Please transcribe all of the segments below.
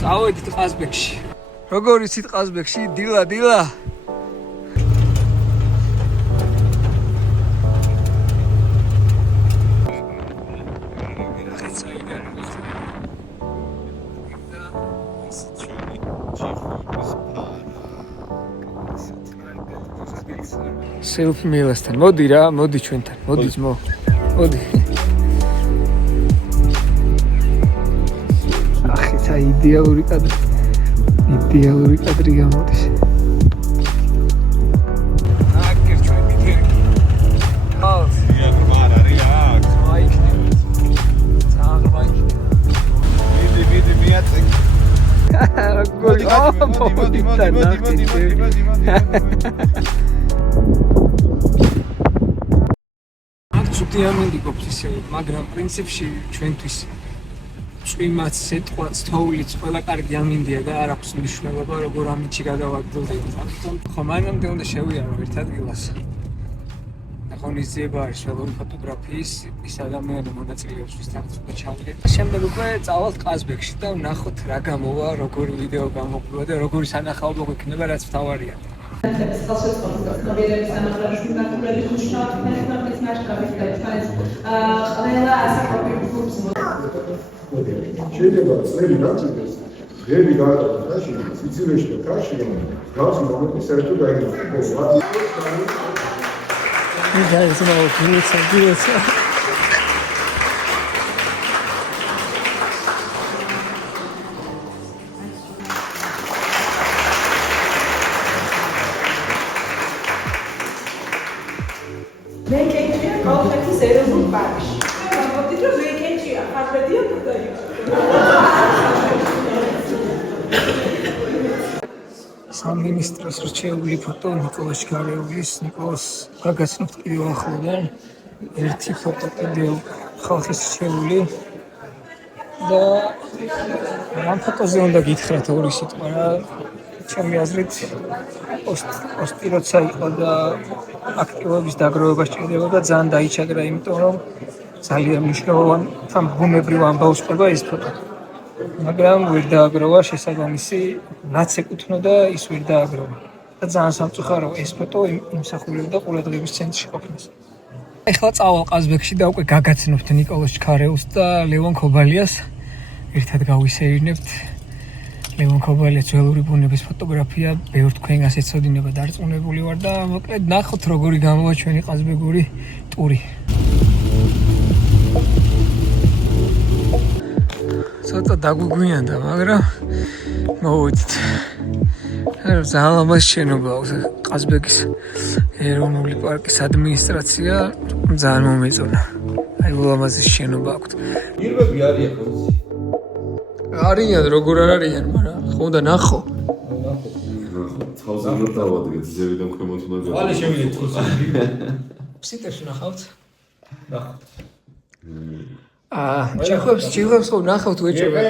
წავედით ყაზბეგში. როგორ იცით ყაზბეგში? დილა. Selfie მილასთან. მოდი რა, მოდი ჩვენთან. მოდი ძმო. მოდი. ახიცა იდეალური კადრი. იდეალური კადრი გამოდის. აკერ ჩვენ მიდერი. აუ, რეაქ. მაიქნე. წაღმაიქ. მიდი მიაწეკ. როგორი მოდი. ცუდიანი გოფს ისე, მაგრამ პრინციპში ჩვენთვის წვიმაც, სიტყვაც, თოვლიც ყველა კარგი ამინდია და არ აქვს მნიშვნელობა როგორ ამინდში გადავაგრძელდებით. ამიტომ ხო მანამდე უნდა შევიარო ერთ ადგილას. ღონისძიება არის ველური ფოტოგრაფიის ის ადამიანი მონაწილეობს ვისთანაც უნდა ჩავიდეთ. შემდეგ უკვე წავალთ ყაზბეგში და ვნახოთ რა გამოვა, როგორი ვიდეო გამოგვივა და როგორი სანახაობა გვექნება, რაც მთავარია. Kobiety samochody naturalnie uczcione, jest nasz kapitan, to jest ყველა ასაკობრივ გუნდს. შეიძლება წელი გაწევდეს, გები გადაწყდა, სიცილეში და კაში, გავს მომენტი საერთოდ დაიგო. Guys, no, beautiful. Weekendje, altijd is er een park. Wat is een weekendje? Gaat bij die ook daar? სამინისტროს რჩეული ფოტო ნიკოლას ჩქარეულის ნიკოლას გაგაცნობთ კიდევ ახლოდან ერთი ფოტო კიდევ ხალხის რჩეული და ამ ფოტოზე უნდა გითხრათ ორი სიტყვა რა ჩემი აზრით პოსტი როცა იყო და აქტივობის დაგროვება სჭირდებოდა ძალიან დაიჩაგრა იმიტომ რომ ძალიან მნიშვნელოვანი თან ბუნებრივ ამბავს ყვება ეს ფოტო მაგრამ ვერ დააგროვა შესაბამისი რაც ეკუთვნოდა ის ვერ დააგროვა და ძალიან სამწუხაროა ეს ფოტო იმსახურებდა ყურადღების ცენტრში ყოფნას. ეხლა წავალ ყაზბეგში და უკვე გაგაცნობთ ნიკოლას ჩქარეულს და ლევონ ქობალიას ერთად გავისეირნებთ. ლევონ ქობალია ძველური ბუნების ფოტოგრაფია, ბევრ თქვენგანს ეცოდინება დარწმუნებული ვარ და მოკლედ ნახოთ როგორი გამოვა ჩვენი ყაზბეგური ტური. ცოტა დაგვიგვიანდა, მაგრამ მოვიდით. ძალიან ლამაზ შენობა აქვს ყაზბეგის ეროვნული პარკის ადმინისტრაცია, ძალიან მომეწონა. აი ულამაზი შენობა აქვს. პირები არიან ხოთი. არიან, როგორ არ არიან, მაგრამ ხო უნდა ნახო. თავზე რომ დავადგეთ, ზევიდან ქვემოთ უნდა გავიდეთ. ყალი შევიდეთ ხოთი. ფსიტერში ნახავთ? ნახავთ. ჭიხვებს ხო ნახავთ ვეჭვება.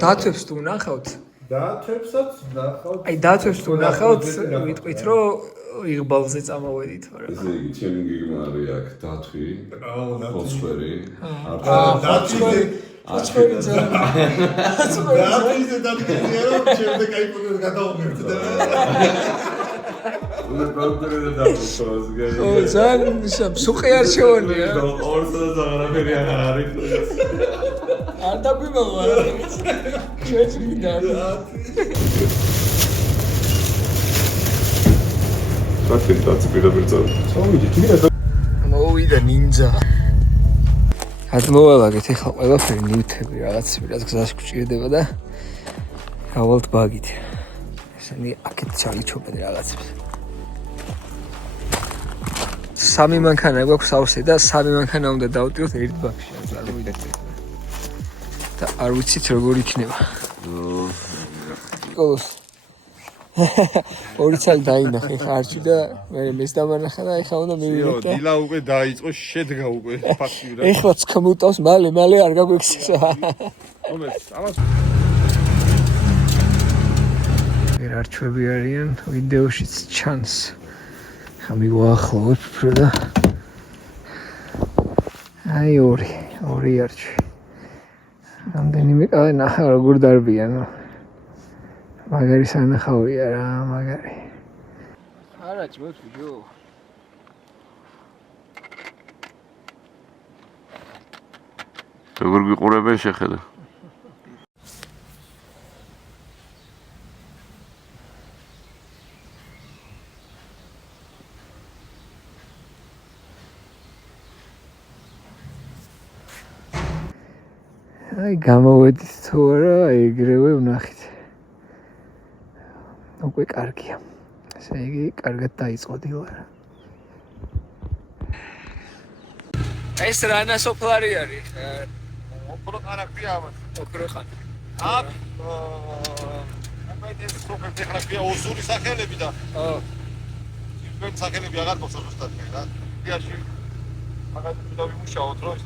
დათვებს თუ ნახავთ? დათვებსაც ნახავთ. აი დათვებს თუ ნახავთ, ვიტყვით რომ იღბალზე წამოვედით, მაგრამ ესე იგი, ჩემი გეგმა არის აქ დათვი, ფოსფერი, დათვი ფოსფერი ძალიან. დათვიზე დათვია რომ შემდეგ აი ფოტოს გადავღებთ და უნდა პროდუქტები დავუსწროს გეი. ო, ძალიან სუყი არჩევანია. ორსა და აღარაფერი აღარ არის. არ დაგვიმოვა. შეჭრიდა. დათვი პირდაპირ წავიდა. მოვიდა ნინძა. გადმოვალაგეთ ახლა ყველაფერი ნივთები რაღაცები რაც გზაში გვჭირდება და გავალთ ბაგით. ესენი აქეთ ჩალიჩობენ რაღაცებს. სამი მანქანა გვაქვს სავსე და სამი მანქანა უნდა დავტიროთ ერთ ბაგში. არ წარმოვიდეთ. და არ ვიცით როგორ იქნება. ნიკოლას ორი წელი დაინახე ხარჯი და მე მეც დამანახა და ეხლა უნდა მივიდეთ და დილა უკვე დაიწყო შედგა უკვე ფაქტიურად. ეხლაც ხმუტავს მალე არ გაგვექცეს. მომეს ამას არჩევები არიან ვიდეოშიც ჩანს. ხა მივაახლოვებ უფრო და აი ორი არჩევი. რამდენიმე კალე ნახე როგორ დარბიან. მაგარი სანახავია რა, მაგარი. არა ჭმევთ ბიჭო. როგორ გიყურებენ შეხედა? აი გამოვედით თუ არა, ეგრევე ვნახეთ. უკვე კარგია. ესე იგი, კარგად დაიწყო დილა. ეს რა ნასოფლარი არის? ოქრო ყანაკია ამას. ოქრო ყან. აბ ეს სოფელში ხარია ოსური სახელები და ის სახელები აღარ მოსწონდათ რა. დიაში მაგათი დავიმუშაოთ რომ ეს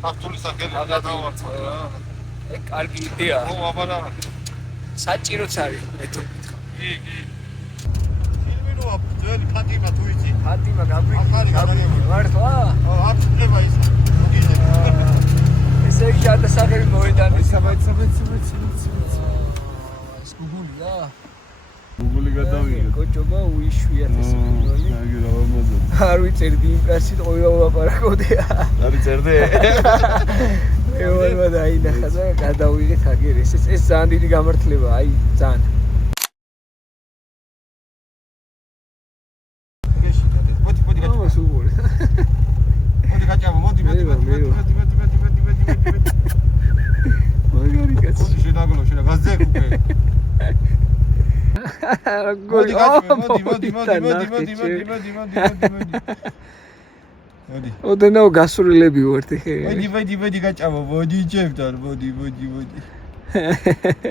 ქართული სახელები დავარცხო რა. ეგ კარგი იდეაა. ო აბარა საჭიროც არის მე თუ მითხრა. კი. ფილმინოა ძველი ფატიმა თუ იცი. ფატიმა გაგვიქცე. გადაგებული. მართლა? აქ ხდება ის. მოგიძე. ესე იგი გადასაღები მოედანი. საბაც. ეს გუგულია? გუგული გადავიღე. კოჭობა უიშვიათ ეს გუგული. აგი რა მომაძო. არ ვიცერდი იმ კაცით ყოლა ვლაპარაკოდია. არ წერდე? ეულა დაინახა და გადავიღეთ აგერ ეს ძალიან დიდი გამართლებაა, აი ძალიან. მოდი ამას უყურე. მოდი გაჭამო, მოდი. მაგარი კაცი. მოდი შედაგლო, გაზზე უკვე. მოდი გაჭამო, მოდი. ოდენაო გასურილები ვართ ხე. მოდი გაჭამო, მოდი ჩემთან, მოდი.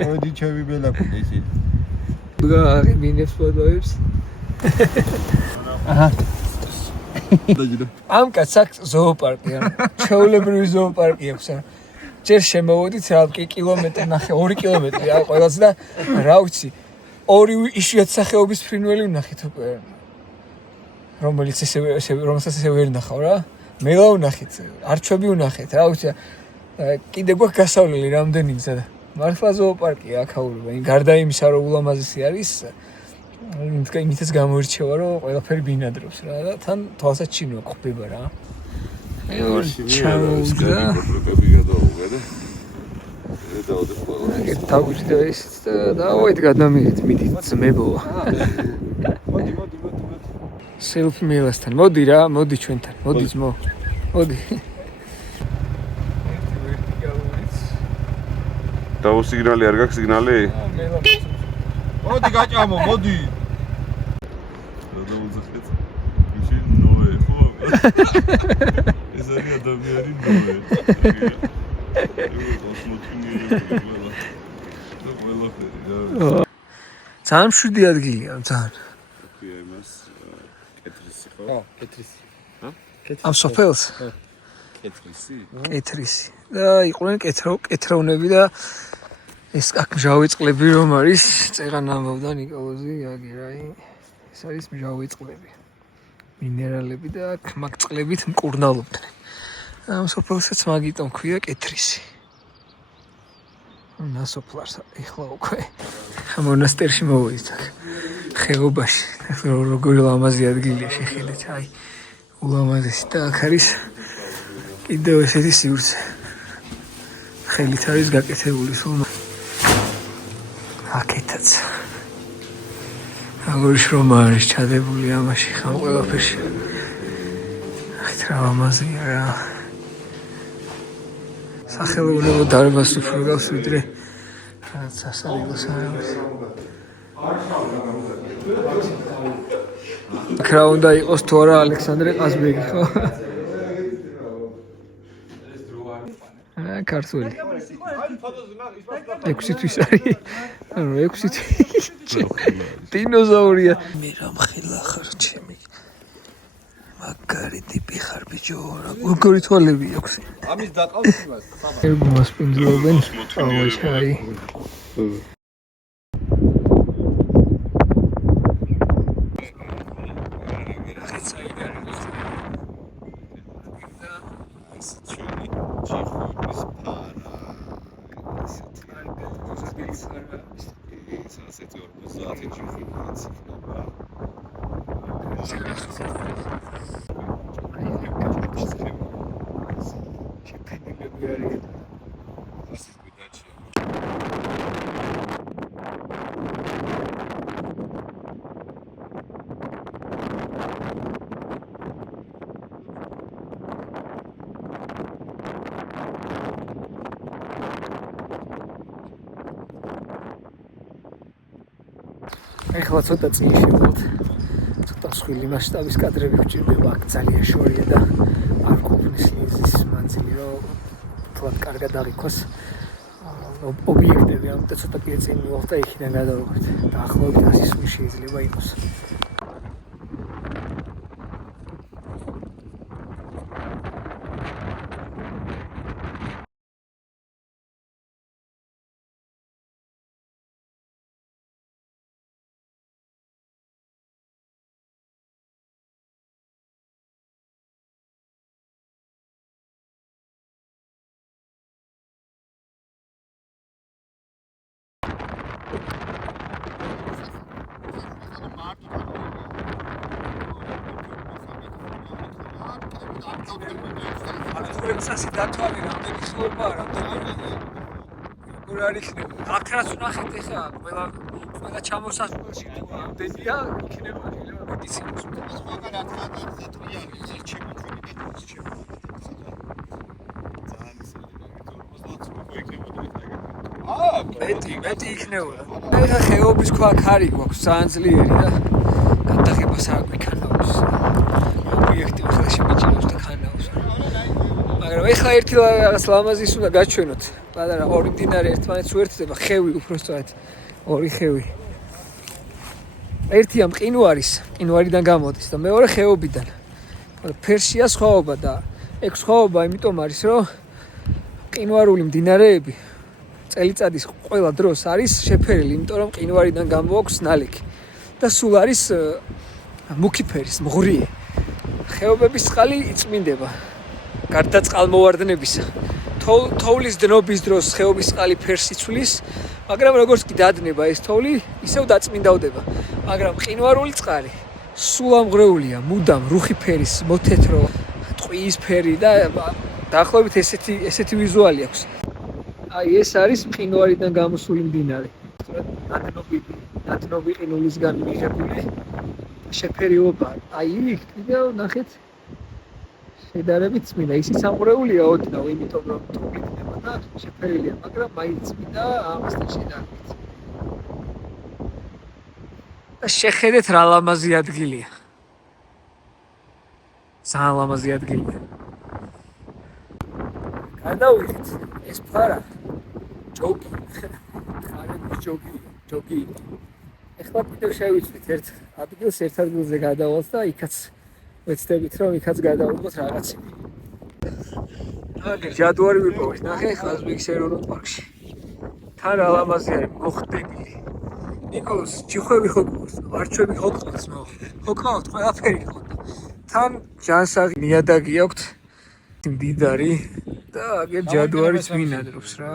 მოდი ჩემი ბელაფონი ისე. ბგარი მინებს ფოტოებს. აჰა. ამ კაცს აქვს ზოოპარკი, ჩვეულებრივი ზოოპარკი აქვს. ჯერ შემოვედით რა კილომეტრი ნახე, 2 კილომეტრი რა ყველას და რა ვიცი, ორი იშვიათ სახეობის ფრინველი ვნახეთ უკვე. რომელიც რომელსაც ესე ვერ ნახავ რა. მე ვნახეთ, არჩევები ვნახეთ, რა ვიცი. კიდე გვაქვს გასავლელი რამდენიც და მართლა ზოოპარკია აქაურობა. გარდა იმისა, რომ ულამაზესი არის, იმითაც გამოირჩევა, რომ ყველაფერი ბინადრობს რა და თან თვალსაც ჩინვა ხდება რა. ჩამოვიდა. დავიჯდა ის და დავით გადამიღეთ მიდით ძმებოა. მოდი. სელფი მილასთან. მოდი რა, მოდი ჩვენთან. მოდი ძმო. მოდი. დაუსიგნალი არ გაქვს სიგნალი? მოდი გაჭამო, მოდი. გადავუძახეთ. ისი ნოე, ხო? ეს არის ადამიანი ნოე. ძალიან მშვიდი ადგილია, ძალიან. იმას კეთრისი ხო? ხო, კეთრისი. ამ სოფელს? კეთრისი? კეთრისი. და იყვნენ კეთროვნები და ეს აქ მჟავე წყლები რომ არის, წეღან ამბობდა ნიკოლოზი აგირაი. ეს არის მჟავე წყლები. მინერალები და აქ მაგ წყლებით მკურნალობდნენ. ამ სოფელსაც მაგიტომ ქვია კეთრისი. ნასოფლარს ეხლა უკვე მონასტერში მოვიდით აქ ხეობაში. როგორი ლამაზი ადგილია შეხედეთ, აი ულამაზესი და აქ არის კიდევ ესეთი სივრცე. ხელით არის გაკეთებული სულ აქეთაც. როგორი შრომა არის ჩადებული ამაში ხამ ყველაფერში. ახეთ რა ლამაზია რა. სახელოვნებო დარბაზს უფრო გავს ვიდრე რაც სასარგებლოს არის. აქ რა უნდა იყოს თუ არა ალექსანდრე ყაზბეგი ხო? ქართული. 6 თვის არის. ანუ 6 თვის. დინოზავრია. მე რა მხილა ხარ ჩემი. მაგარი ტიპი ხარ ბიჭო. როგორი თვალები აქვს. ამის დაყავს იმას. ერგომას პინძლობენ. აუი ჩაი. ეხლა ცოტა წილი შევდოთ. ცოტა მსხვილი მასშტაბის კადრები გვჭირდება, აქ ძალიან შორია და არ გვქონდეს ლიზის მანძილი, რომ თლად კარგად აღიქოს ობიექტები, ამიტომ ცოტა პირწინ მივახ და იქიდან გადავიღოთ. დაახლოებით 100 სული შეიძლება იყოს. სასი დათვალე რამდენი ხლობაა რამდენი როგორ არის იქნება აქ რაც ვნახეთ ეხლა ყველა ჩამოსასვლელში რამდენია იქნება შეიძლება მედიცინის მაგრამ რა თქმა უნდა ზეთრიანი ზერჩები ჩვენი კეთილს შევა ძალიან ისე მეტი იქნებოდა ეხლა ხეობის ქვა ქარი გვაქვს ძალიან ძლიერი და გადაღებას არ გვიქანავს ობიექტი ხელი შემიჭირავს და ქანავს მაგრამ ეხლა ერთი რაღაც ლამაზის უნდა გაჩვენოთ. პატარა ორი მდინარე ერთმანეთს უერთდება, ხევი უბრალოდ ორი ხევი. ერთია მყინვარის, მყინვარიდან გამოდის და მეორე ხეობიდან. ფერსია სხვაობა და ეგ სხვაობა იმიტომ არის, რომ მყინვარული მდინარეები წელიწადის ყველა დროს არის შეფერილი, იმიტომ რომ მყინვარიდან გამოაქვს ნალექი და სულ არის მუქი ფერის, მღვრიე. ხეობების წყალი იწმინდება. გარდა წყალმოვარდნებისა. თოვლის დნობის დროს ხეობის წყალი ფერს იცვლის, მაგრამ როგორც კი დადნება ეს თოვლი, ისევ დაწმინდავდება. მაგრამ მყინვარული წყალი სულ ამღრეულია, მუდამ რუხი ფერის, მოთეთრო, ტყვის ფერი და დაახლოებით ესეთი ვიზუალი აქვს. აი ეს არის მყინვარიდან გამოსული მდინარე. ნადნობი ყინულისგან მიღებული შეფერილობა. აი იქ კიდევ ნახეთ შედარებით წმინდა, ისიც ამღრეულია ოდნავ, იმიტომ რომ თოვლითნება და შეფერილია, მაგრამ მაინც წმინდა ამასთან შედარებით. და შეხედეთ რა ლამაზი ადგილია. ძალიან ლამაზი ადგილია. გადავიდეთ, ეს ფარა ჯოგი. ჯოგი. ეხლა კიდევ შევიცვით ერთ ადგილს, ერთ ადგილზე გადავალთ და იქაც ვეცდებით რომ იქაც გადავიღოთ რაღაცები. ჯადვარი ვიპოვეთ, ნახე ხაზბეგის ეროვნულ პარკში. თან რა ლამაზი არის, მოხდენილი. ნიკოლოს, ჯიხვები ხო გყავს, ვარჩვები ხო გყავს, ხო გყავთ, ყველაფერი ხო. თან ჯანსაღი ნიადაგი აქვთ, მდიდარი და აგერ ჯადვარიც მინადრობს რა.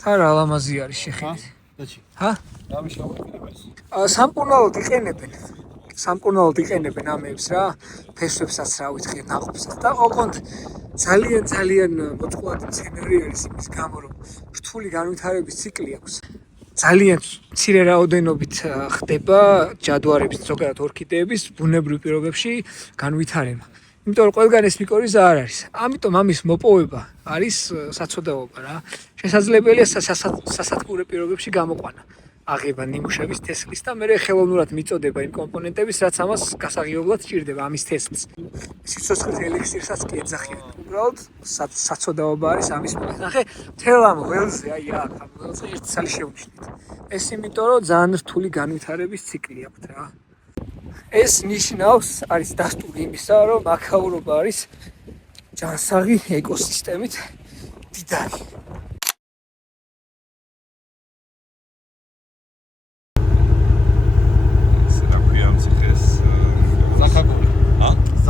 თან რა ლამაზი არის შეხედეთ. ჰა? რამე შევაყენებ ეს? სამკურნალოდ იყენებენ. სამკურნალოდ იყენებენ ამებს რა, ფესვებსაც რა ვიცხი, ნაყოფსაც და ოღონდ ძალიან მოწყვლადი მცენარე არის იმის გამო, რომ რთული განვითარების ციკლი აქვს. ძალიან მცირე რაოდენობით ხდება ჯადვარების, ზოგადად ორქიდეების ბუნებრივ პირობებში განვითარება. იმიტომ რომ ყველგან ეს მიკორიზა არ არის. ამიტომ ამის მოპოვება არის საცოდაობა რა. შესაძლებელია სასათბურე პირობებში გამოყვანა. აღება ნიმუშების თესლის და მერე ხელოვნურად მიწოდება იმ კომპონენტების, რაც ამას გასაღიობლად სჭირდება ამის თესლს. სიცოცხლის ელექსირსაც კი ეძახიან. უბრალოდ საცოდაობა არის ამის მომენტ. ნახე, მთელ ამ ველზე, აი აქ, ამ ველზე ერთი ცალი შევნიშნით. ეს იმიტომ, რომ ძალიან რთული განვითარების ციკლი აქვთ რა. ეს ნიშნავს, არის დასტური იმისა, რომ აქაურობა არის ჯანსაღი ეკოსისტემით დიდარი.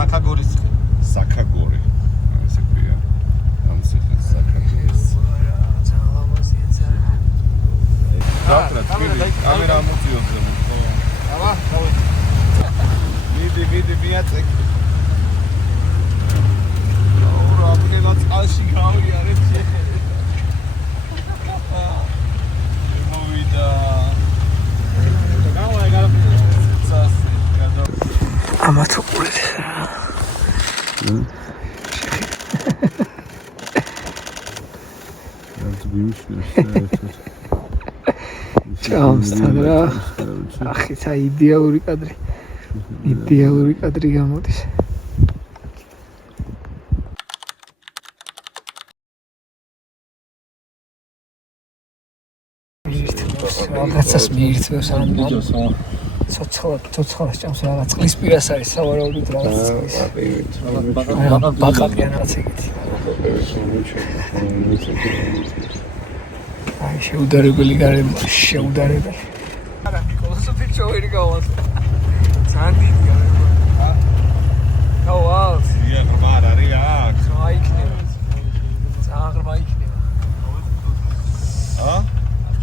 Sakagori. Sakagori. ასე ქვია. ამ ციხეს Sakagori. Завтра კამერა ამოწიოს ზემოთ, ხო? აბა, დავე. მიდი მიაწეკ. აუ, აბგელა წყალში გავიარეთ. მოვიდა. გავა ამათ უყურეთ. ჭამსთან რა. ახი ცა იდეალური კადრი გამოდის. რაღაცას მიირთმევს ამ ცოცხალას ჭამს რაღაც წყლის პირას არის სავარაუდოდ რაღაც წყლის. ბაყაყიან რაღაც ეგეთი. აი შეუდარებელი გარემო, შეუდარებელი. არა, ნიკოლასო ფიქრობდი გავალ. სანდიდი გარემო. გავალ. ია ღრმა არის აქ. აი იქნება. ზაღრმა იქნება.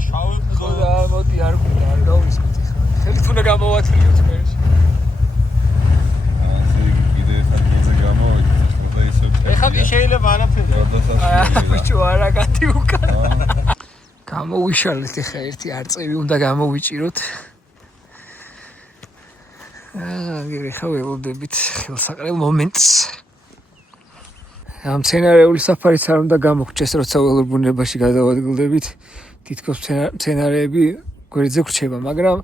შავი და მოდი არ გვინდა, არ გავისმით ხა. ხელით უნდა გამოვათრიოთ მერე. ასე კიდე ხალხზე გამოვიდეთ, ხოდა ისე. ეხლა კი შეიძლება არაფერი. ბიჭო არა გადი უკან. გამოვიშალეთ ეხა ერთი არწივი უნდა გამოვიჭიროთ. ეხა ველოდებით ხელსაყრელ მომენტს. ამ სცენარეული საფარიც არ უნდა გამოგჭეს, როცა ველურ ბუნებაში გადავადგილდებით. თითქოს სცენარეები გვერდზე ვრჩება, მაგრამ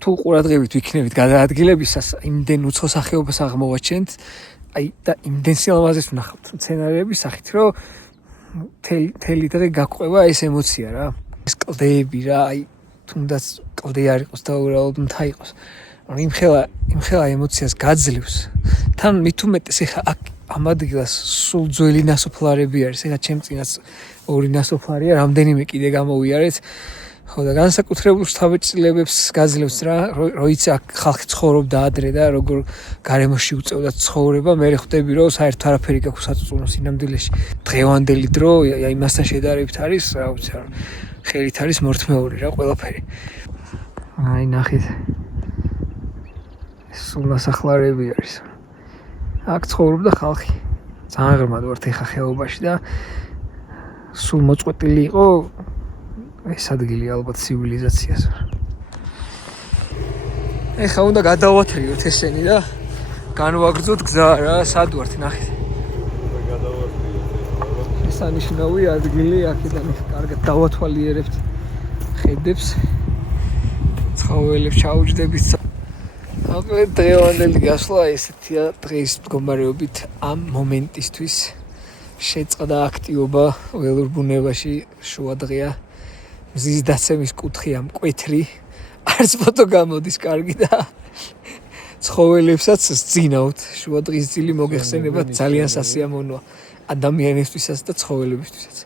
თუ ყურადღებით ვიქნებით გადაადგილებისას, იმდენ უცხო სახეობას აღმოვაჩენთ, აი და იმდენ სილამაზეს ვნახავთ სცენარეების სახით, რომ თელი დღე გაგვყვება ეს ემოცია რა. ეს კლდეები რა, აი თუნდაც კლდე არ იყოს და უბრალოდ მთა იყოს. რომ იმხელა ემოციას გაძლევს. თან მით უმეტეს ეხა ამ ადგილას სულ ძველი ნასოფლარები არის. ეხა ჩემ წინაც ორი ნასოფლარია, რამდენიმე კიდე გამოვიარეთ. ხო და განსაკუთრებულ შთაბეჭდილებებს გაძლევს რა, როიც აქ ხალხი ცხოვრობდა ადრე და როგორ გარემოში უწევდა ცხოვრება, მე ხვდები რომ საერთოდ არაფერი გაქვს საწუწუნო სინამდვილეში. დღევანდელი დრო იმასთან შედარებით არის, რა ვიცი რა, ხელით არის მორთმეული რა ყველაფერი. აი ნახეთ. სულ ნასახლარები არის. აქ ცხოვრობდა ხალხი. ძალიან ღრმად ვართ ეხა ხეობაში და სულ მოწყვეტილი იყო ეს ადგილი ალბათ ცივილიზაციას. ეხა უნდა გადავათრიოთ ესენი და განვაგრძოთ გზა რა, სად ვართ ნახეთ. შესანიშნავი ადგილი, აქედან კარგად დავათვალიერებთ ხედებს. ცხოველებს ჩაუჯდებით. აბა დღევანდელი გასვლა ესეთია დღის მდგომარეობით ამ მომენტისთვის. შეწყდა აქტიობა ველურ ბუნებაში შუადღეა. მზის დაცემის კუთხეა მკვეთრი, არც ფოტო გამოდის კარგი და ცხოველებსაც სძინავთ. შუადღის ძილი მოგეხსენებათ ძალიან სასიამოვნოა ადამიანებისთვისაც და ცხოველებისთვისაც.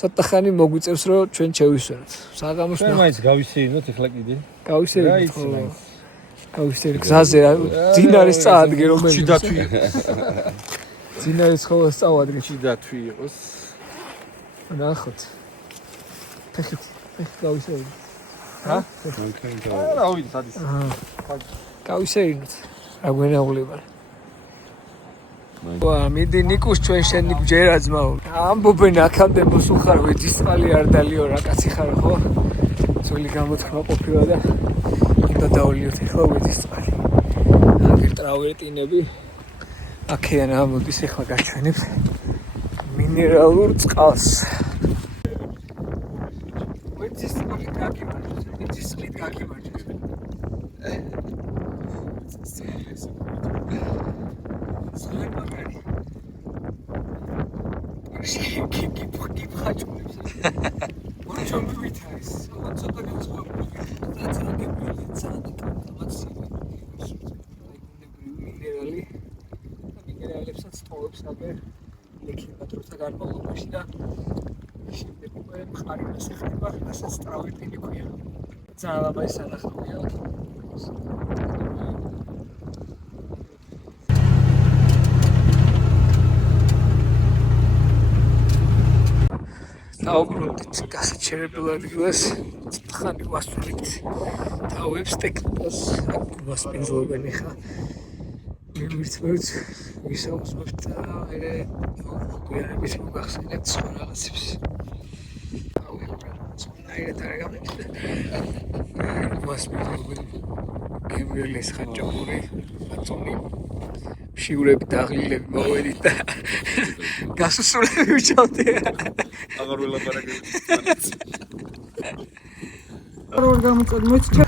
ცოტა ხანი მოგვიწევს რომ ჩვენ შევისვენოთ. საღამოს მაინც გავისეირნოთ ეხლა კიდე. გავისეირნოთ ხო. გავისეირნოთ გზაზე რა ძინარის წაადგე რომელიც ჩიდათვი. ძინარის ხოლოს წავადგე. ჩიდათვი იყოს. ნახოთ. ფეხით გავისეირნოთ. რა? რა ვიცი სადის. გავისეირნოთ. რა გვენაღვლება. ვა, მიდი ნიკუს ჩვენ შენი გჯერა ძმაო. ამბობენ აქამდე მოსულხარ ვეძისწყალი არ დალიო რა კაცი ხარ ხო? ძველი გამოთქმა ყოფილა და უნდა დავლიოთ ეხლა ვეძისწყალი. აგერ ტრავერტინები აქედან ამოდის ეხლა გაჩვენებ მინერალურ წყალს. ვეძისწყალი გაგიმარჯოს, ვეძისწყლით გაგიმარჯოს. გიფხაჭულებს. ორჩომივით არის. ცოტა განსხვავებული. მინერალებსაც თოვებს აბერ ლექიმატროთა განმავლობაში და შემდეგ უკვე მყარი მასახება, რასაც ტრავრიტინი ქვია. ძალიან ლამაზი სანახაობია. დაუბრუნდით გასაჩერებელ ადგილას, ხანი ვასწავლით თავებს ტექნიკას, ვასპინძლობენ ხა. მივირთმევთ, ვისაუბრებთ და მე გვიანებით მოგახსენებთ სხვა რაღაცებს. ნაირად არ გამიჩნდა. ვასპინძლობენ გემრიელის ხაჭაპური, აწონი. შიურები და აღლილები მოვედით და გასუსულები ვიჭავდი. აღარ ველაპარაკებთ. არ გამოწოდმოიცა.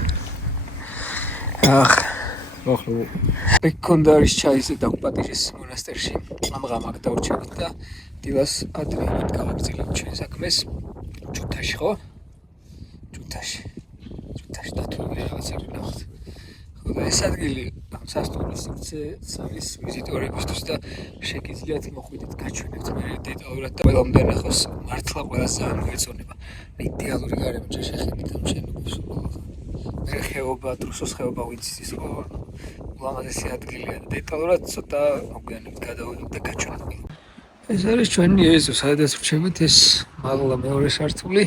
მოხლო. ბეკონდარის ჩაიზე დაგვპატიჟეს მონასტერში. ამღამაკ დავრჩებით და დილას ადრე გავაგრძელებთ ჩვენ საქმეს. ჯუთაში ხო? ჯუთაში დათვლილი რაღაცა ვნახოთ. ხო, ეს ადგილი სასტუმრო სივრცეც არის ვიზიტორებისთვის და შეგიძლიათ მოხვიდეთ, გაჩვენებთ მე დეტალურად და ყველამ დანახოს მართლა ყველა ძალიან მოეწონება. იდეალური გარემოჭა შეხედეთ ამ შენობებს. მე ხეობა, დრუსოს ხეობა ვიცის ხო? ულამაზესი ადგილია და დეტალურად ცოტა მოგვიანებით გადავიდეთ და გაჩვენებთ. ეს არის ჩვენი ეზო, სადაც ვრჩებით ეს მაღლა მეორე სართული.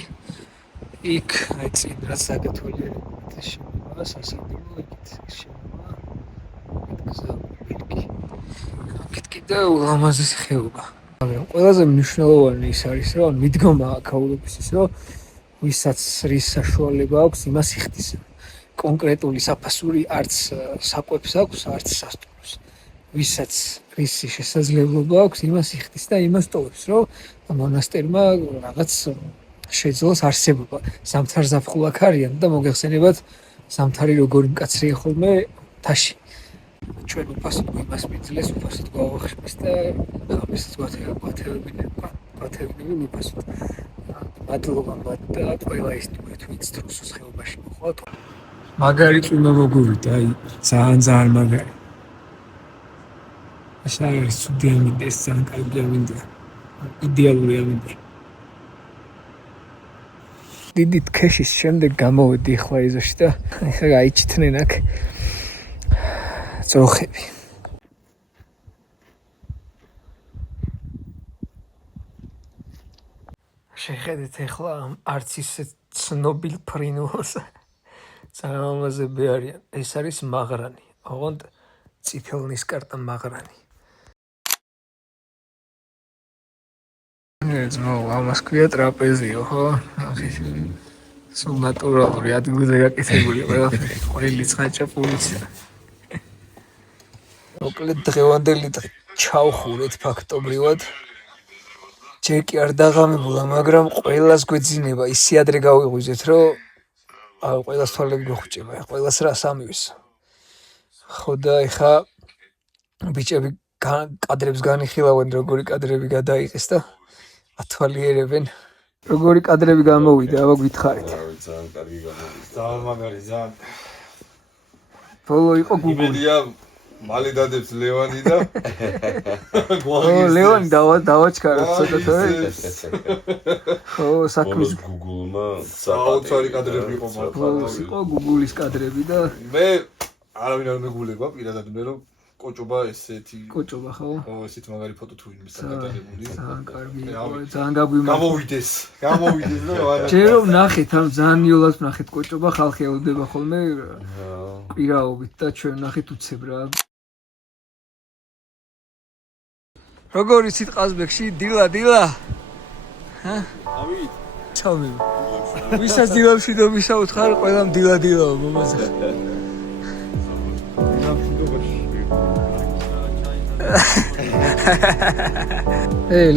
იქ აი წინ რაც დაგათვალიერებთ შენება, სასიკვდილო იქით შენება. აქეთ კიდე ულამაზესი ხეობა. მაგრამ ყველაზე მნიშვნელოვანი ის არის, რომ მიდგომა აქაურობის ის, რომ ვისაც რის საშუალება აქვს, იმას იხდის. კონკრეტული საფასური არც საკვებს აქვს, არც სასტუმროს. ვისაც რისი შესაძლებლობა აქვს, იმას იხდის და იმას ტოვებს, რომ მონასტერმა რაღაც შეძლოს არსებობა. ზამთარ ზაფხულ აქ არიან და მოგეხსენებათ ზამთარი როგორი მკაცრია ხოლმე თაში. ჩვენ უფასოდ იმას მიძლეს, უფასოდ გავახშმის და ამასაც გვათევებინებენ უფასოდ. მადლობა მათ და ყველა ის თვით დრუსოს ხეობაში მოხვალთ. მაგარი წვიმა მოგვივიდა, აი ძალიან მაგარი. ეს არის ცუდი ამინდა, ეს ძალიან კარგი ამინდა. იდეალური ამინდა. დიდი თქეშის შემდეგ გამოვედი ახლა ეზოში და ახლა გაიჩითნენ აქ ძროხები. შეხედეთ ახლა არც ისე ცნობილ ფრინველს. ძალიან ლამაზები არიან. ეს არის მაღრანი, ოღონდ წიფელნისკარტა მაღრანი. ძმო, ამას ქვია ტრაპეზიო, ხო? სულ ნატურალური ადგილზე გაკეთებული ყველაფერი, ყველი ცხაჭაპურიცა. მოკლედ დღევანდელი დღე ჩავხურეთ ფაქტობრივად. ჯერ კი არ დაღამებულა, მაგრამ ყველას გვეძინება ისე ადრე გავიღვიძეთ, რომ ყველას თვალები გვეხუჭება, ყველას რას ამივისო. ხო და ეხა ბიჭები კადრებს განიხილავენ, როგორი კადრები გადაიღეს და ათვალიერებენ. როგორი კადრები გამოვიდა, აბა გითხარით. ძალიან კარგი გამოვიდა. ძალიან მაგარი, ძალიან. ბოლო იყო გუგული. იმედია მალე დადებს ლევანი და ლევანი დავაჩქაროთ ცოტა თორე. ხო, საქმის გუგულმა საოცარი კადრები იყო მართლა. იყო გუგულის კადრები და მე არავინ არ მეგულება პირადად მე რომ კოჭობა ესეთი კოჭობა ხო? ხო, ესეთი მაგარი ფოტო თუ ვინმესთან გადაღებული. ძალიან კარგი იყო, ძალიან გაგვიმართა. გამოვიდეს რომ არა. ჯერ რომ ნახეთ, ანუ ძალიან იოლად ნახეთ კოჭობა, ხალხი ელოდება ხოლმე პირაობით და ჩვენ ნახეთ უცებ რა. როგორი სიტყაზბეგში დილა? ჰა? ავით. ჩავმე. ვისაც დილავში დავისაუთხარ, ყველამ დილაო მომაძახ.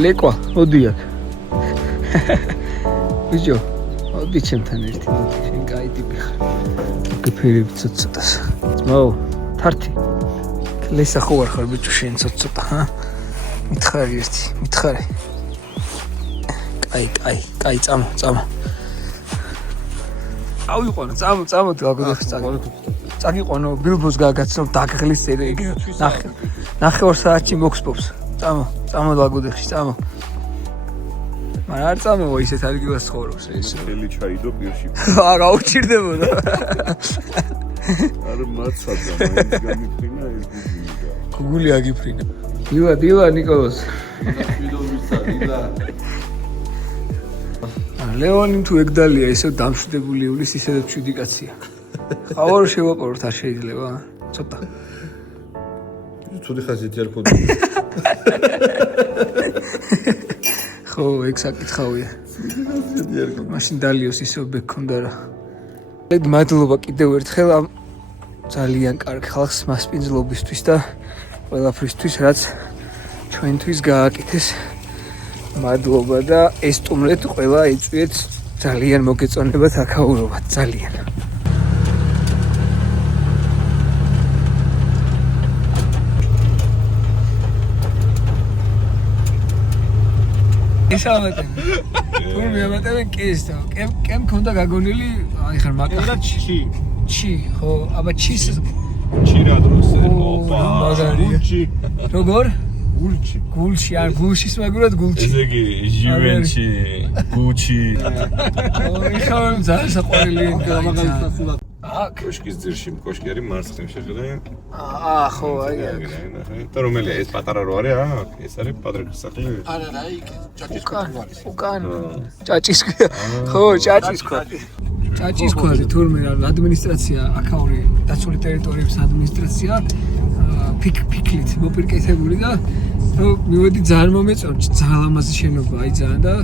ლეკვა, მოდი აქ. ბიჭო, მოდი ჩემთან ერთი, შენ კაი ტიპი ხარ. გიფერები ცოტას. ძმაო, თართი. ლესა ხო არ ხარ ბიჭო შენ ცოტა, ჰა? მითხარი ერთი, მითხარი. კაი, წამო. ავიყვანო, წამო გაგოდეხს წაგიყვანო, ბილბოს გაგაცნობ დაგღლის წერე იგი. ნახევარ საათში მოგსპობს. წამო გაგოდეხში, წამო. მაგრამ არ წამოვა ისეთ ადგილას ცხოვრობს ეს. ხელი ჩაიდო პირში. არა, უჩირდებოდა. არ მაცადა, მაინც გამიფრინა ეს გუგლი. გუგლი აგიფრინა. დილა ნიკოლოზ. ლეონი თუ ეგდალია ისევ დამშვიდებული ულის ისედაც შვიდი კაცია. ხავარ შევაპაროთ არ შეიძლება? ცოტა. ცუდი ხაზი თერფოდ. ხო, ეგ საკითხავია. მაშინ დალიოს ისევ ბექონდა რა. მადლობა კიდევ ერთხელ ამ ძალიან კარგ ხალხს მასპინძლობისთვის და ყველაფრისთვის, რაც ჩვენთვის გააკეთეს. მადლობა და ესტუმრეთ ყველა ეწვიეთ ძალიან მოგეწონებათ აქაურობათ ძალიან. ისამეთე. თურმე ამეთე კეს და კემ ქონდა გაგონილი აი ხარ მაკახი. ჩი, ხო, აბა ჩის ჩირა დროს. გულჩი. როგორ? გულში არ გულშის მაგურად გულში. ესე იგი ჟივენჩი, გუჩი. ეხლა ძალიან საყვარელი გამაგალითასულად. აქ კოშკის ძირში კოშკი არის მარცხნივ შეხედე. ხო, აი. და რომელია ეს პატარა რო არის აქ? ეს არის პატრიკის სახლი? არა, იქ ჭაჭის ქვარი არის. უკან. ჭაჭის ქვია. ხო, ჭაჭის ქვარი. ჭაჭის ქვაზე თურმე ადმინისტრაცია აქაური დაცული ტერიტორიების ადმინისტრაცია ფიკლით მოპირკეთებული და მივედი ძალიან მომეწონს ძალიან ლამაზი შენობა აი ძალიან და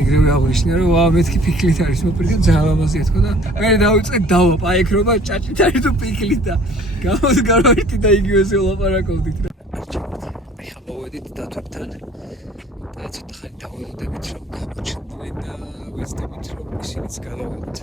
ეგრევე აღნიშნე რომ ვა მეთქი ფიკლით არის მოპირკეთებული ძალიან ლამაზია თქო და მე დავიწყე დავაპ აი ეკრობა ჭაჭით არის თუ ფიკლით და გამოვიდით და იგივეზე ვლაპარაკობდით რა აი ხა მოვედით დათვებთან და ცოტა ხანი დაველოდებით რომ გამოჩნდნენ და ვეცდებით რომ ისინიც გადავიდეთ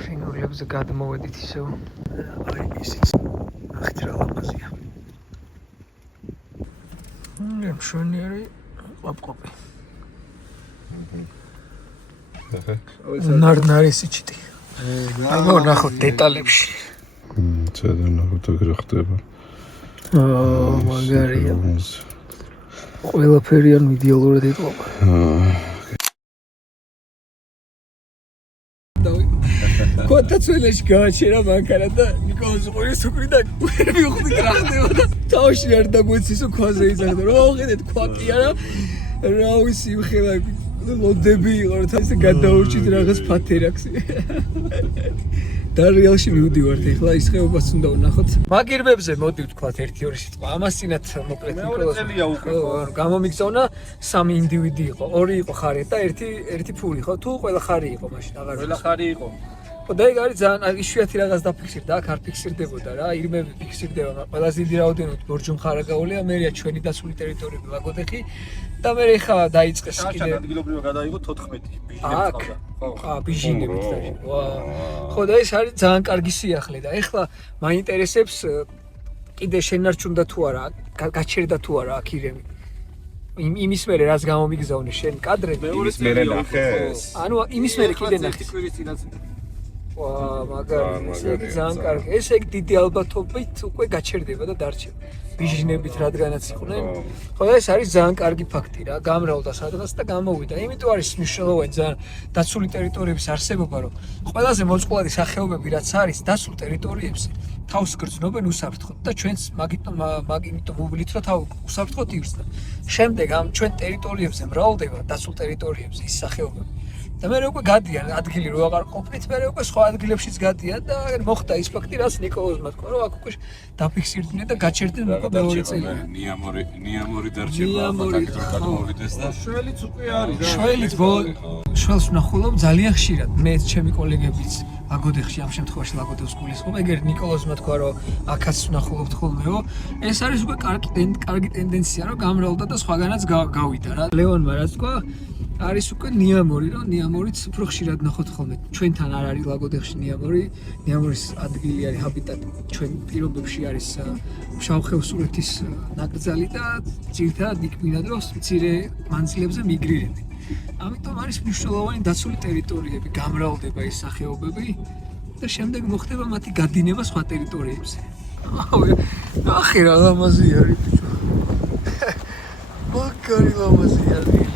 შენურებზე გადმოვედით ისევ აი ისიც ნახეთ რა ლამაზია მშვენიერი ყოფ-ყოფი ნარნარი სიჩიტი აი ნახოთ დეტალებში ცედან ნახოთ რა ხდება მაგარია ყველაფერი ან იდეალურად იყვება კოტაცველაში გავაჩერა მანქანა და ნიკოლოზ ყურის უკრი და მივხვდით რა ხდება და თავში არ დაგვეცისო ქვაზე იზარდა რომ ავხედეთ ქვა კი არა რა ვიცი ხელა ლოდები იყო რა თასე გადაურჩით რაღაც ფათერაქსი და რეალში მივდივართ ეხლა ის ხეობას უნდა ვნახოთ მაგირბებზე მოდი ვთქვათ 1-2 სიტყვა ამასინათ მოკლედ ნიკოლოზ გამომიგზავნა 3 ინდივიდი იყო 2 იყო ხარეთ და 1 ფული ხო თუ ყველა ხარი იყო მაშინ აღარ ყველა ხარი იყო და ეგ არის ძალიან იშვიათი რაღაც დაფიქსირდა აქ არ ფიქსირდებოდა რა ირმები ფიქსირდება ყველაზე დიდი რაოდენობით ბორჯომხარაგაულია მერია ჩვენი დაცული ტერიტორიები ლაგოდეხი და მე ხა დაიწყეს კიდე ადგილობრივად გადაიღო 14 აქ ბიჟინებით ვა ხო და ეს არის ძალიან კარგი სიახლე და ეხლა მაინტერესებს კიდე შენარჩუნდა თუ არა გაჩერდა თუ არა აქ ირემი იმის მერე რაც გამომიგზავნე შენ კადრები იმის მერე ნახეს ანუ იმის მერე კიდე ნახეს ვა მაგარი ძალიან კარგი ეს ეგ დიდი ალბათობით უკვე გაჩერდება და დარჩება ბიჟინებით რადგანაც იყვნენ ხო ეს არის ძალიან კარგი ფაქტი რა გამრავლდა სადღაც და გამოვიდა იმიტომ არის მნიშვნელოვანი ძალიან დაცული ტერიტორიების არსებობა რომ ყველაზე მოწყვლადი სახეობები რაც არის დაცულ ტერიტორიებზე თავს გრძნობენ უსაფრთხოდ და ჩვენც მაგითო მოვვლით რომ თავ უსაფრთხოდ ივსდა შემდეგ ამ ჩვენ ტერიტორიებზე მრავლდება დაცულ ტერიტორიებზე ის სახეობები და მე უკვე გადიან ადგილი რო აღარ ყოფნით, მე უკვე სხვა ადგილებშიც გადიან და მოხდა ის ფაქტი, რაც ნიკოლოზმა თქვა, რომ აქ უკვე დაფიქსირდნენ და გაჩერდნენ უკვე მეორე წელი. ნიამორი დარჩება, ფაქტობრივად გადმოვიდეს და შველიც უკვე არის. შველით შველს ვნახულობ ძალიან ხშირად, მე ჩემი კოლეგებიც ლაგოდეხში ამ შემთხვევაში ლაგოდეხს გულისხმობ, ეგერ ნიკოლოზმა თქვა, რომ აქაც ვნახულობთ ხოლმეო. ეს არის უკვე კარგი ტენდენცია, რომ გამრავლდა და სხვაგანაც გავიდა რა. ლეონმა რაც თქვა, არის უკვე ნიამორი, რომ ნიამორიც უფრო ხშირად ნახოთ ხოლმე. ჩვენთან არ არის ლაგოდეხში ნიამორი. ნიამორის ადგილი არის ჰაბიტატი ჩვენ პირობებში არის შავხევსურეთის ნაკრძალი და ძირითადად იქ ბინადრობს მცირე მანძილებზე მიგრირები. ამიტომ არის მნიშვნელოვანი დაცული ტერიტორიები, გამრავლდება ეს სახეობები და შემდეგ მოხდება მათი გადინება სხვა ტერიტორიებზე. ახი რა ლამაზი არის ბიჭო. მაგარი ლამაზი არის.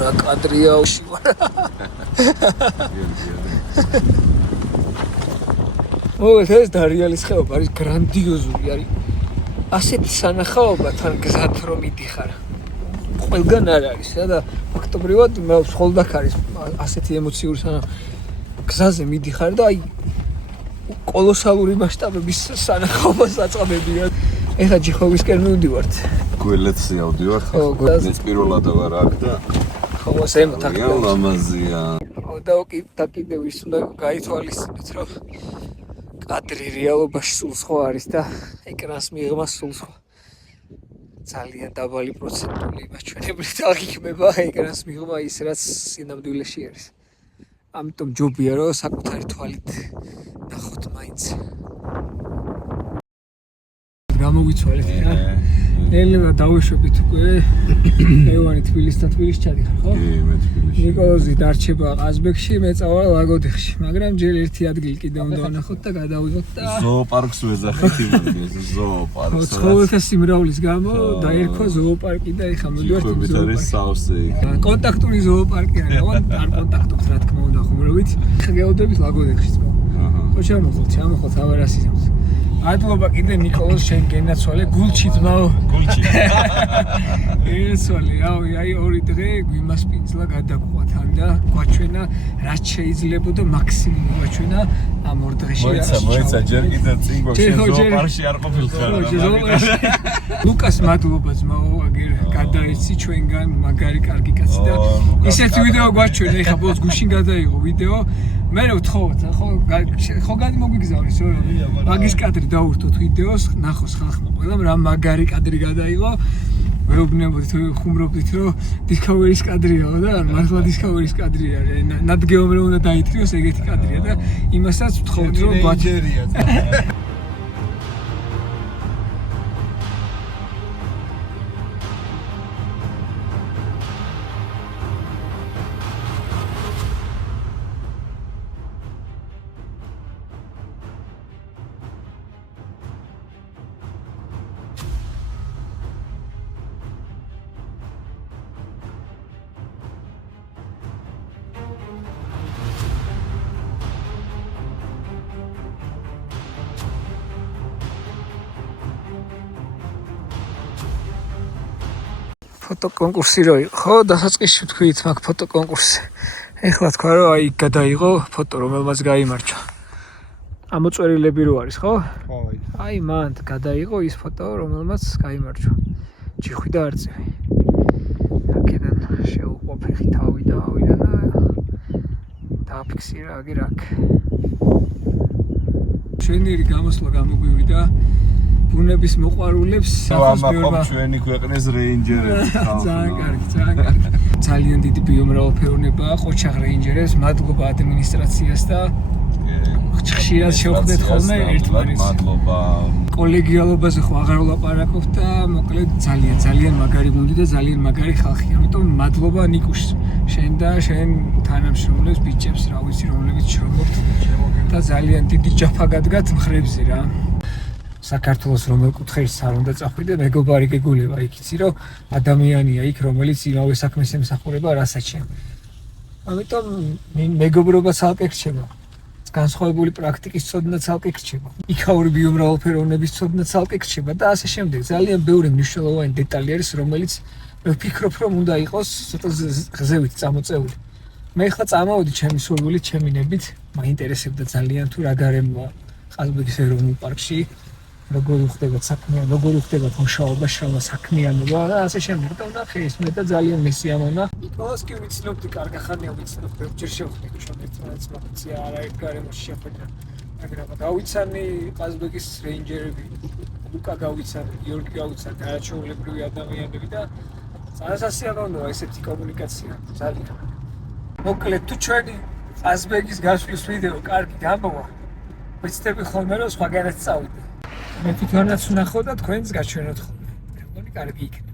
რა კადრია უშივარ. მოგეთ ეს დარიალის ხეობა არის გრანდიოზული არის. ასეთი სანახაობა თან გზად რომ მიდიხარ. ყველგან არ არის რა და ფაქტობრივად მხოლოდ არის ასეთი ემოციური გზაზე მიდიხარ და აი კოლოსალური მასშტაბების სანახაობას აწყობებია. ეხლა ჯიხოვისკენ მივდივართ. გველეთს ავდივარ. ხო, ეს პირველად ვარ აქ და ხო, ზემოთ აქ. ლამაზია. ხო და კიდევ ის უნდა გაითვალისწინოთ რომ კადრი რეალობაში სულ სხვა არის და ეკრანს მიღმა სულ სხვა. ძალიან დაბალი პროცენტული მაჩვენებლით აღიქმება ეკრანს მიღმა ის რაც სინამდვილეში არის. ამიტომ ჯობია რომ საკუთარი თვალით ნახოთ მაინც. გამოვიცვალეთ რა. ელენა დავეშვებით უკვე. ლევანი თბილისთან თბილისში ჩადიხარ ხო? კი, მე თბილისში. ნიკოლოზი დარჩება ყაზბეგში, მე წავალ ლაგოდეხში, მაგრამ ჯერ ერთი ადგილი კიდე უნდა ვნახოთ და გადავიღოთ და ზოოპარკს ვეძახით იმას, ზოოპარკს. ცხოველთა სიმრავლის გამო დაერქვა ზოოპარკი და ეხლა მივიდივართ ზოოპარკი. არის სავსე. კონტაქტური ზოოპარკი არის, არ კონტაქტობთ რა თქმა უნდა ხუმრობით. გეოდებით ლაგოდეხში წავალ. ხო ჩამოხოთ ავარასიზმს. მადლობა კიდე ნიკოლოზ შენ გენაცვალე გულჩი ძმაო გულჩი ესოლი აი ორი დღე გვიმასპინძლა გადაგყვა თან და გვაჩვენა რაც შეიძლებოდა მაქსიმუმ გვაჩვენა ამ ორ დღეში მოიცა ჯერ კიდე წინ გვაქვს ზოოპარკში არ ყოფილხარ ლუკას მადლობა ძმაო აგერ გადაიცი ჩვენგან მაგარი კარგი კაცი და ისეთი ვიდეო გვაჩვენა ეხლა ბოლოს გუშინ გადაიღო ვიდეო მე ვთხოვოთ ხო გადმოგვიგზავნის რომ მაგის კადრი დავურთოთ ვიდეოს ნახოს ხალხმა ყველამ რა მაგარი კადრი გადაიღო ვეუბნებოდით ხუმრობდით რომ დისკავერის კადრიაო და მართლა დისკავერის კადრი არის ნადგეომრე უნდა დაითრიოს ეგეთი კადრია და იმასაც ვთხოვოთ რომ გვაჩერია ფოტოკონკურსი რო იყო, ხო, დასაწყისში თქვით მაგ ფოტოკონკურსზე. ეხლა თქვა რომ აი გადაიღო ფოტო, რომელმაც გაიმარჯვა. ამოწვერილები რო არის, ხო? ხო. აი მანდ გადაიღო ის ფოტო, რომელმაც გაიმარჯვა. ჯიხვი და არწივი. აქედან შეუყოფი თავი და ავიდა და დააფიქსირა აგერ აქ. ჩვენერი გამოსვლა გამოგვივიდა ბუნების მოყვარულებს სახოს ბევრმა ჩვენი ქვეყნის რეინჯერები ძალიან კარგი ძალიან დიდი ბიომრავალფეროვნებაა ყოჩაღ რეინჯერებს მადლობა ადმინისტრაციას და ხშირად შევხვდეთ ხოლმე ერთმანეთს მადლობა კოლეგიალობაზე ხო აღარ ვლაპარაკობ და მოკლედ ძალიან მაგარი გუნდი და ძალიან მაგარი ხალხი ამიტომ მადლობა ნიკუშ შენ და შენ თანამშრომლებს ბიჭებს რა ვიცი რომლებიც შრომობთ და ძალიან დიდი ჯაფა გადგათ მხრებზე რა საქართველოს რომელ კუთხეში არ უნდა წახვიდე მეგობარი გეგულება იქ იცი რომ ადამიანია იქ რომელიც იმავე საქმეს ემსახურება რასაც შენ ამიტომ მეგობრობა ცალკე რჩება განსხვავებული პრაქტიკის ცოდნა ცალკე გრჩება. იქაური ბიომრავალფეროვნების ცოდნა ცალკე გრჩება და ასე შემდეგ. ძალიან ბევრი მნიშვნელოვანი დეტალი არის, რომელიც მე ვფიქრობ, რომ უნდა იყოს ცოტა გზევით წამოწეული. მე ხა წამოვედი ჩემი სურვილით, ჩემი ნებით, მაინტერესებდა ძალიან თუ რა გარემოა ყაზბეგის ეროვნულ პარკში, როგორ ხდება საქმე, როგორ ხდება მუშაობა, შრომა, საქმიანობა და ასე შემდეგ. და ნახე ეს მე და ძალიან მესიამონა. ნიკოლას კი ვიცნობდი, კარგახანია ვიცნობ, ბევრჯერ შევხვდით ჩვენ ერთმანეთს, მაგაცია არაერთ გარემოში შეხვედრა. მაგრამ გავიცანი ყაზბეგის რეინჯერები, ლუკა გავიცანი, გიორგი გავიცანი, არაჩვეულებრივი ადამიანები და სასიამოვნოა ესეთი კომუნიკაცია ძალიან. მოკლედ თუ ჩვენი ყაზბეგის გასვლის ვიდეო კარგი გამოვა, ვეცდები ხოლმე რომ სხვაგანაც წავიდე. მე თვითონაც ვნახო და თქვენს გაჩვენოთ ხოლმე. მეგონი კარგი იქნება.